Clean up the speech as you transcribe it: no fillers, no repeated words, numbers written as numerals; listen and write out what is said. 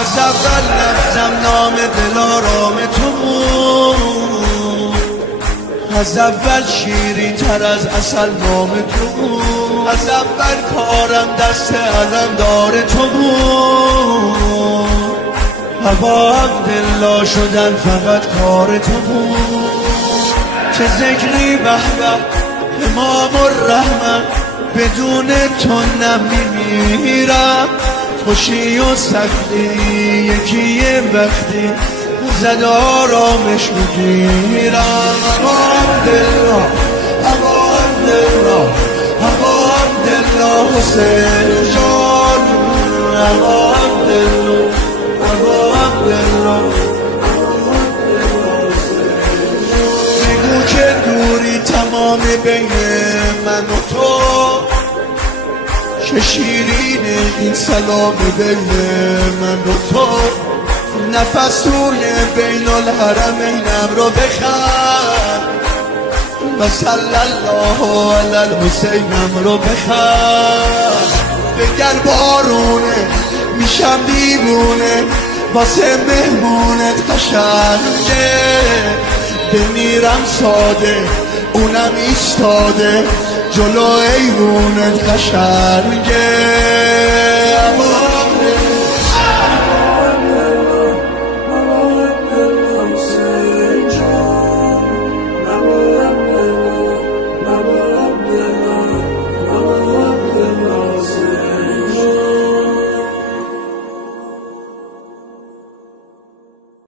از اول نفتم نام دلارام تو بود، از اول شیرین تر از عسل نام تو بود، از اول کارم دست علمدار تو بود، هوا هم دلا شدن فقط کار تو بود. چه ذکری به به امام الرحمن، بدون تو نمیمیرم. خوشی و سختی یکیه وقتی زد آرامش میگیرم. الحمدلله الحمدلله الحمدلله حسین جان، الحمدلله الحمدلله. بگو که دوری تمام بین من و تو، چه شیرینه این سلام بین من و تو. نفس توی بین الحرمینم رو بخند و صلی الله علی الحسینم رو بخند. بگر بارونه میشم دیوونه واسه مهمونت قشنگه، بمیرم ساده اونم ایستاده جلو ایوونت قشنگه.